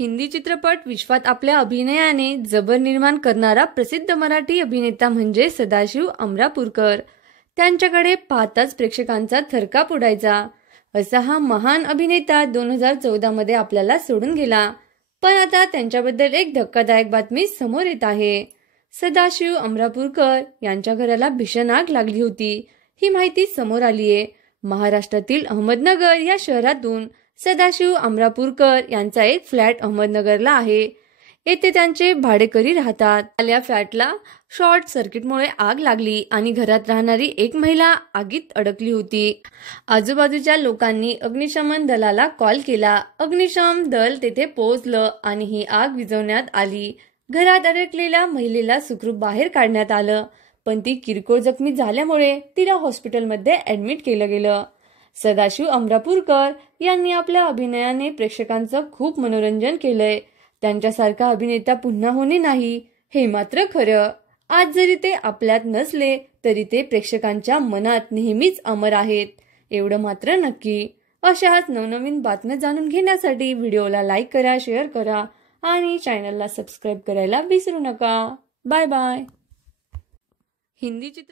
हिंदी चित्रपट विश्वात आपल्या अभिनयाने जबर निर्माण करणारा प्रसिद्ध मराठी अभिनेता म्हणजे सदाशिव अमरापूरकर। त्यांच्याकडे पाहताच प्रेक्षकांचा थरकाप उडायचा। असा हा महान अभिनेता 2014 मध्ये आपल्याला सोडून गेला। पण आता त्यांच्याबद्दल एक धक्कादायक बातमी समोर येत आहे। सदाशिव अमरापूरकर यांच्या घराला भीषण आग लागली होती, ही माहिती समोर आलीये। महाराष्ट्रातील अहमदनगर या शहरातून सदाशिव अमरापूरकर यांचा एक फ्लॅट अहमदनगरला आहे। येथे त्यांचे भाडेकरी राहतात। या फ्लॅटला शॉर्ट सर्किटमुळे आग लागली आणि घरात राहणारी एक महिला आगीत अडकली होती। आजूबाजूच्या लोकांनी अग्निशमन दलाला कॉल केला। अग्निशमन दल तेथे पोहोचलं आणि ही आग विझवण्यात आली। घरात अडकलेल्या महिलेला सुखरूप बाहेर काढण्यात आलं, पण ती किरकोळ जखमी झाल्यामुळे तिला हॉस्पिटलमध्ये ऍडमिट केलं गेलं। सदाशिव अमरापूरकर यांनी आपल्या अभिनयाने प्रेक्षकांचं खूप मनोरंजन केलंय। त्यांच्यासारखा अभिनेता पुन्हा होणे नाही, हे मात्र खरं। आज जरी ते आपल्यात नसले तरी ते प्रेक्षकांच्या मनात नेहमीच अमर आहेत, एवढं मात्र नक्की। अशाच नवनवीन बातम्या जाणून घेण्यासाठी व्हिडिओला लाईक करा, शेअर करा आणि चॅनलला सबस्क्राईब करायला विसरू नका। Bye bye. हिंदी चित्र